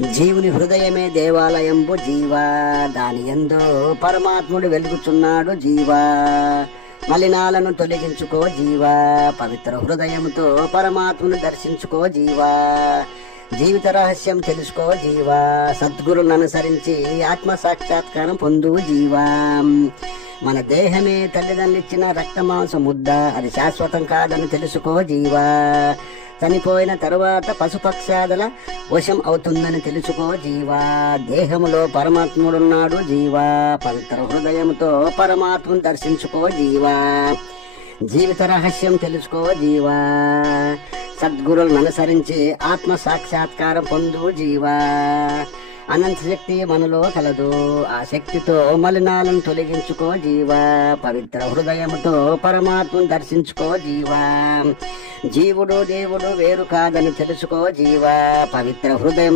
జీవుని హృదయమే దేవాలయంబు జీవా, దాని యందు పరమాత్ముడు వెలుగుచున్నాడు జీవా. మలినాలను తొలగించుకో జీవా, పవిత్ర హృదయంతో పరమాత్మును దర్శించుకో జీవా. జీవిత రహస్యం తెలుసుకో జీవా, సద్గురులను అనుసరించి ఆత్మ సాక్షాత్కారం పొందు జీవా. మన దేహమే తల్లిదండ్రులిచ్చిన రక్తమాంస ముద్ద, అది శాశ్వతం కాదని తెలుసుకో జీవా. చనిపోయిన తరువాత పశుపక్షాదుల వశం అవుతుందని తెలుసుకో జీవా. దేహములో పరమాత్ముడున్నాడు జీవా, పవిత్ర హృదయంతో పరమాత్మను దర్శించుకో జీవా. జీవిత రహస్యం తెలుసుకో జీవా, సద్గురులను అనుసరించి ఆత్మ సాక్షాత్కారం పొందు జీవా. అనంత శక్తి మనలో కలదు, ఆ శక్తితో మలినాలను తొలగించుకో జీవా. పవిత్ర హృదయముతో పరమాత్మను దర్శించుకో జీవా. జీవుడు దేవుడు వేరు కాదని తెలుసుకో జీవా. పవిత్ర హృదయం